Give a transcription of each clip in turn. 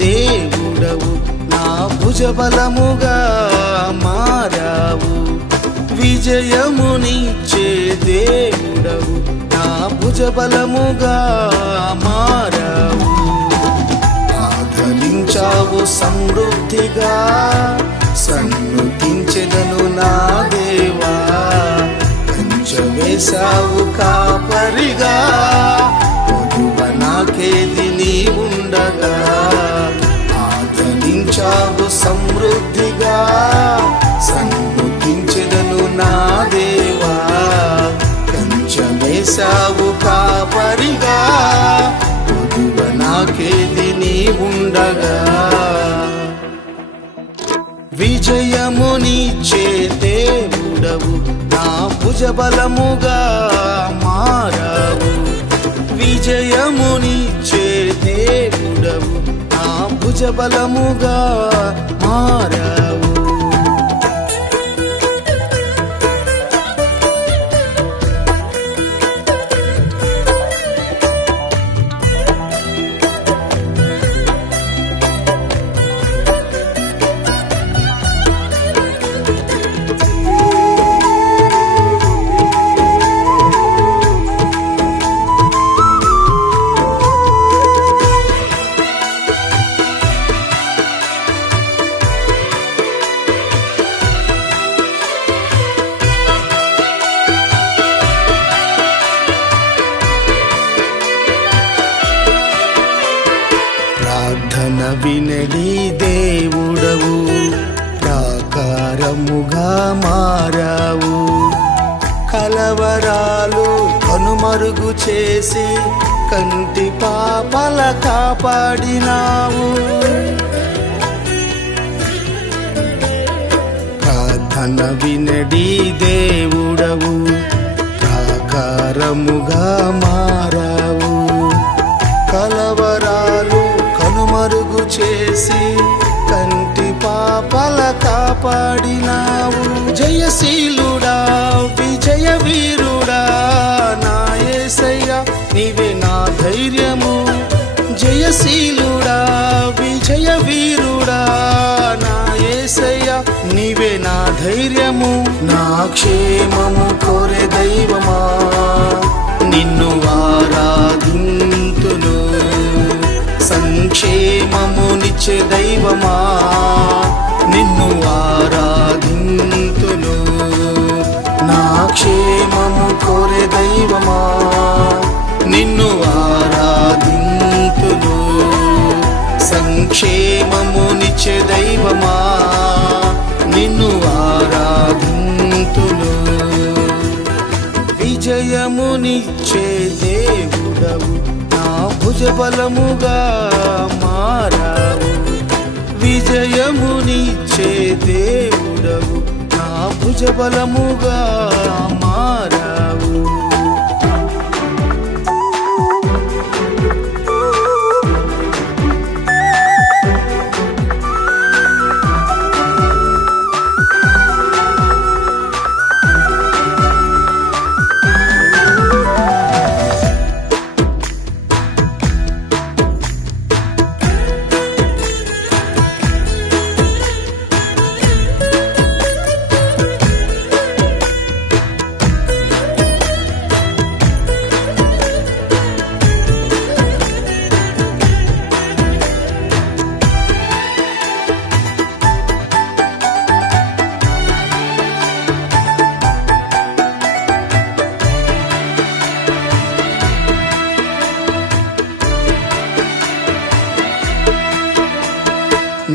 దేవుడవు నా భుజబలముగా మారావు. విజయమునిచ్చే దేవుడవు నా భుజబలముగా మారావు. ఆదరించావు సమృద్ధిగా, సన్నుతించెదను నా దేవా. వేశావు కాపరిగా, పొదువ నాకేది నీ ఉండగా. ఆదరించావు సమృద్ధిగా, సన్నుతించెదను నా దేవా. వేశావు కాపరిగా, పొదువ నాకేది నీ ఉండగా. విజయమునిచ్చే దేవుడవు నా భుజబలముగా మారావు. విజయమునిచ్చే దేవుడవు నా భుజబలముగా మారావు. ప్రార్థన వినడి దేవుడవు, ప్రాకారముగా మారావు. కలవరాలు కనుమరుగు చేసి కంటి పాపల కాపాడినావు. ప్రార్థన వినడి దేవుడవు, ప్రాకారముగా మారావు. కలవరాలు కనుమరుగు చేసి కంటి పాపల కాపాడినావు. జయశీలుడా విజయ వీరుడా నా యేసయ్యా, నీవే నా ధైర్యము. జయశీలుడా విజయ వీరుడా నా యేసయ్యా, నీవే నా ధైర్యము. నా క్షేమము కోరే దైవమా, నిన్ను ఆరాధింతును. సంక్షేమమునిచ్చే దైవమా, నిన్ను ఆరాధింతును. నా క్షేమము కోరే దైవమా, నిన్ను ఆరాధింతును. సంక్షేమమునిచ్చే దైవమా, నిన్ను ఆరాధింతును. విజయమునిచ్చే దేవుడవు నా భుజబలముగా మారావు. విజయమునిచ్చే దేవుడవు నా భుజబలముగా మారావు.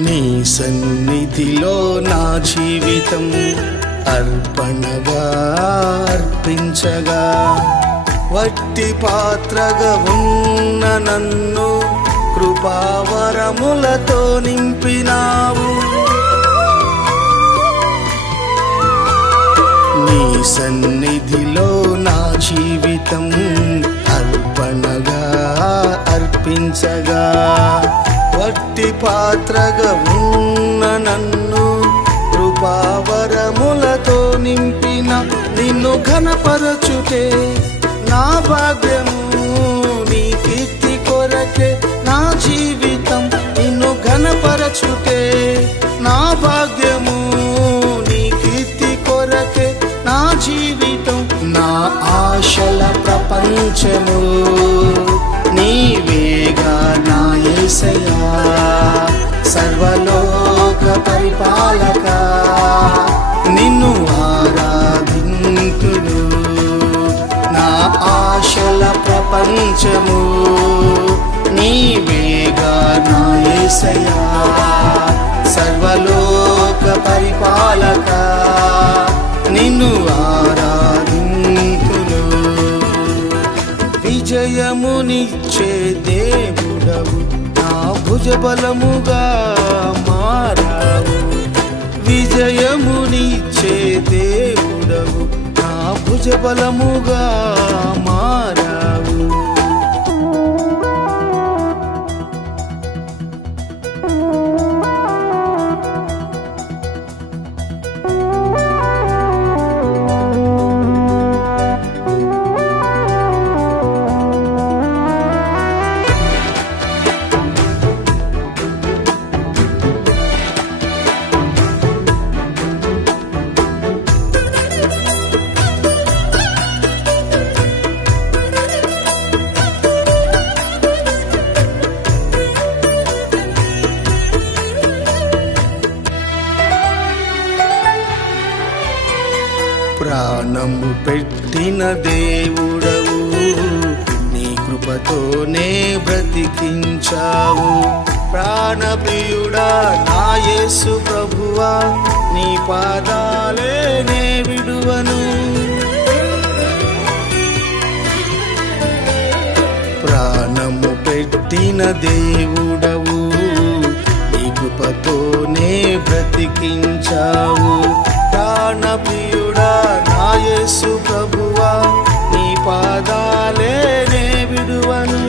నీ సన్నిధిలో నా జీవితం అర్పణగా అర్పించగా, వట్టి పాత్రగా ఉన్న నన్ను కృపావరములతో నింపినావు. నీ సన్నిధిలో నా జీవితం అర్పణగా అర్పించగా, వట్టి పాత్రగా ఉన్న నన్ను కృపావరములతో నింపిన. నిన్ను ఘనపరచుటే నా భాగ్యము, నీ కీర్తి కొరకే నా జీవితం. పరచుటే నా భాగ్యము, నీ కీర్తి కొరకే నా జీవితం. నా ఆశల ప్రపంచము నీవేగా నా యేసయ్యా, సర్వలోక పరిపాలక నిన్ను ఆరాధింతును. నా ఆశల ప్రపంచము నీవేగా నా యేసయ్యా, సర్వలోక పరిపాలక నిన్ను ఆరాధింతును. విజయమునిచ్చే దేవుడవు, నా భుజబలముగా మారావు. విజయమునిచ్చే దేవుడవు, నా భుజబలముగా మారావు. ప్రాణము పెట్టిన దేవుడవు, నీ కృపతోనే బ్రతికించావు. ప్రాణప్రియుడా నా యేసు ప్రభువా, నీ పాదాలే నే విడువను. ప్రాణము పెట్టిన దేవుడవు, నీ కృపతోనే బ్రతికించావు. ప్రాణప్రియుడా నా యేసు ప్రభువా, నీ పాదాలే నే విడువను.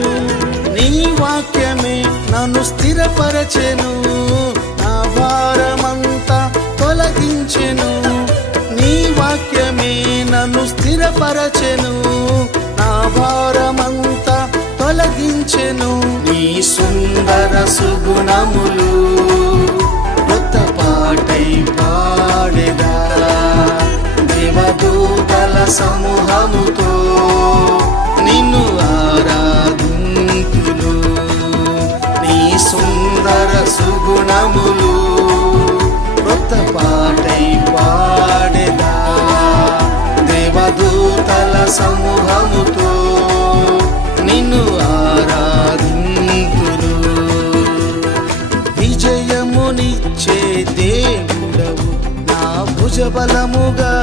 నీ వాక్యమే నన్ను స్థిరపరచెను, నా భారమంతా తొలగించెను. నీ వాక్యమే నన్ను స్థిరపరచెను, నా భారమంతా తొలగించెను. నీ సుందర సుగుణములు కొత్త పాటై పాడెదా, దేవదూతల సమూహముతో నిన్ను ఆరాధింతును. నీ సుందర సుగుణములు కొత్త పాటై పాడెదా, దేవదూతల సమూహముతో నిన్ను ఆరాధింతును. విజయమునిచ్చే దేవుడవు, నా భుజబలముగా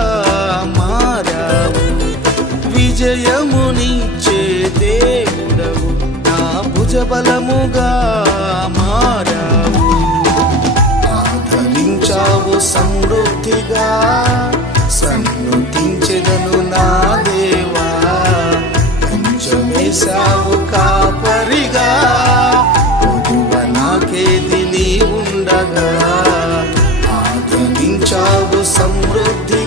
మారావు. విజయమునిచ్చే దేవుడవు, నా భుజబలముగా మారావు. ఆదరించావు సమృద్ధిగా, సన్నుతించెదను నా దేవా. కంచెమేశావు కాపరిగా, పొదువ నాకేది నీ ఉండగా. ఆదరించావు సమృద్ధి